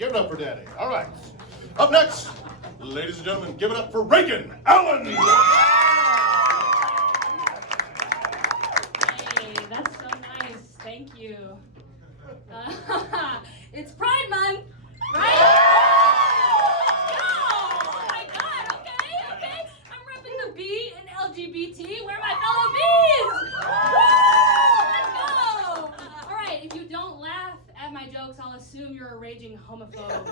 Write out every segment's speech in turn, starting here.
Give it up for Daddy. All right. Up next, ladies and gentlemen, give it up for Reagan Allen. Hey, that's so nice. Thank you. It's Pride Month, right? Oh my God. Okay. I'm repping the B in LGBT. Where are my fellow Bs? Woo! Let's go. All right. If you don't laugh at my jokes, I'll assume you're a raging homophobe.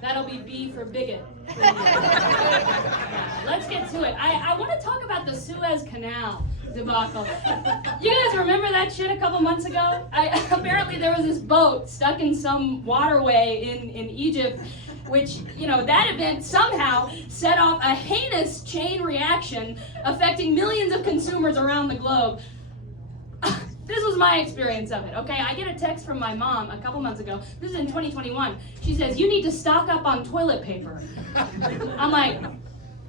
That'll be B for bigot. Yeah, let's get to it. I want to talk about the Suez Canal debacle. You guys remember that shit a couple months ago? Apparently there was this boat stuck in some waterway in Egypt, which, that event somehow set off a heinous chain reaction affecting millions of consumers around the globe. This was my experience of it, okay? I get a text from my mom a couple months ago. This is in 2021. She says, "You need to stock up on toilet paper." I'm like,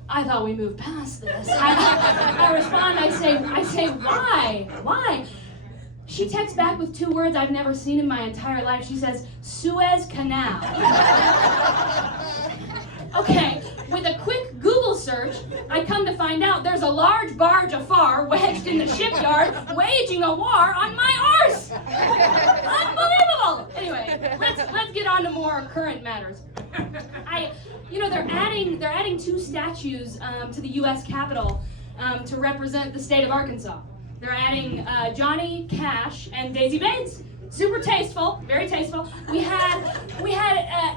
I thought we moved past this. I respond, I say, why? Why? She texts back with 2 words I've never seen in my entire life. She says, Suez Canal. Okay, with a quick Google search, I come to find out there's a large barge afar wedged in the shipyard waging a war on my arse. Unbelievable. Anyway, let's get on to more current matters. They're adding 2 statues to the U.S. Capitol to represent the state of Arkansas. They're adding Johnny Cash and Daisy Bates. Super tasteful, very tasteful. We had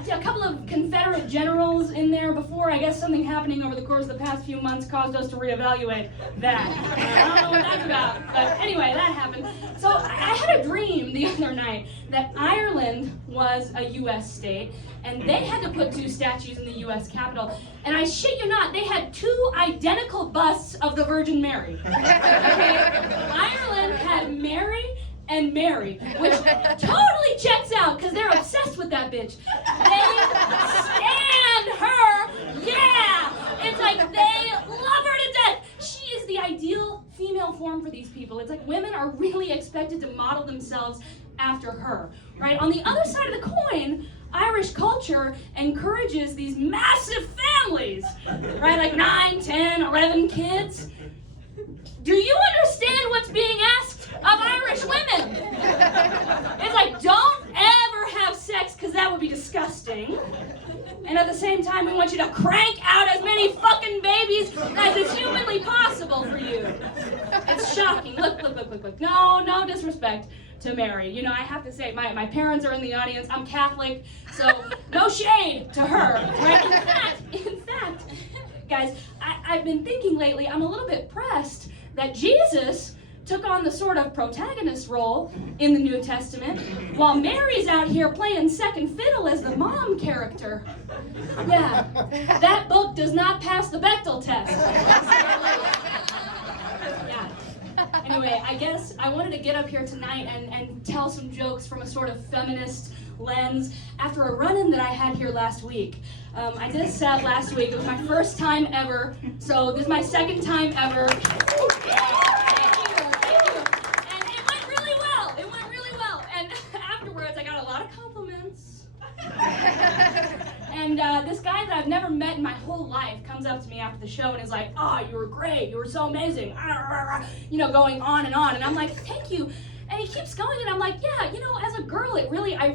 a couple of Confederate generals in there before. I guess something happening over the course of the past few months caused us to reevaluate that. I don't know what that's about, but anyway, that happened. So I had a dream the other night that Ireland was a U.S. state, and they had to put 2 statues in the U.S. Capitol. And I shit you not, they had 2 identical busts of the Virgin Mary. Okay? Ireland had Mary and Mary, which totally checks out because they're obsessed with that bitch. They stand her, yeah! It's like they love her to death. She is the ideal female form for these people. It's like women are really expected to model themselves after her, right? On the other side of the coin, Irish culture encourages these massive families, right? Like 9, 10, 11 kids. Do you understand what's being asked of Irish women? It's like, don't ever have sex because that would be disgusting. And at the same time, we want you to crank out as many fucking babies as is humanly possible for you. It's shocking. Look. No disrespect to Mary. I have to say, my parents are in the audience. I'm Catholic, so no shade to her. Right? In fact, guys, I've been thinking lately, I'm a little bit pressed that Jesus took on the sort of protagonist role in the New Testament, while Mary's out here playing second fiddle as the mom character. Yeah, that book does not pass the Bechdel test. Yeah. Anyway, I guess I wanted to get up here tonight and tell some jokes from a sort of feminist lens after a run-in that I had here last week. I did a set last week. It was my first time ever, so this is my second time ever. And this guy that I've never met in my whole life comes up to me after the show and is like, "Oh, you were great, you were so amazing," going on, and I'm like, "Thank you." And he keeps going, and I'm like, "Yeah, as a girl, I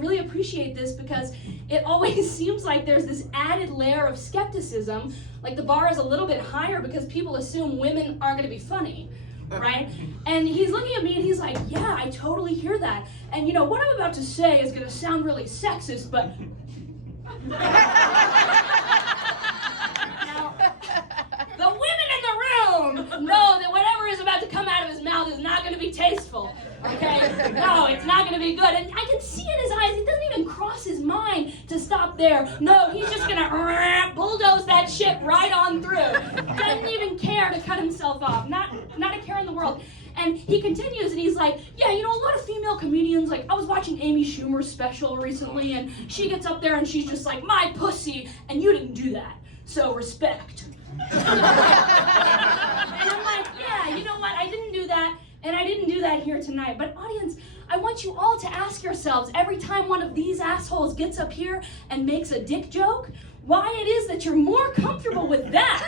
really appreciate this because it always seems like there's this added layer of skepticism, like the bar is a little bit higher because people assume women aren't going to be funny." Right? And he's looking at me and he's like, "Yeah, I totally hear that. And what I'm about to say is going to sound really sexist, but..." Now, the women in the room know that whatever is about to come out of his mouth is not going to be tasteful, okay? No, it's not going to be good. And I can see in his eyes, it doesn't even cross his mind to stop there. No, he's just going to bulldoze that shit right on through. Doesn't even care to cut himself off. Not a care in the world. And he continues and he's like, "Yeah, a lot of female comedians, like I was watching Amy Schumer's special recently and she gets up there and she's just like, 'My pussy,' and you didn't do that. So respect." And I'm like, "Yeah, you know what? I didn't do that and I didn't do that here tonight. But audience, I want you all to ask yourselves every time one of these assholes gets up here and makes a dick joke, why it is that you're more comfortable with that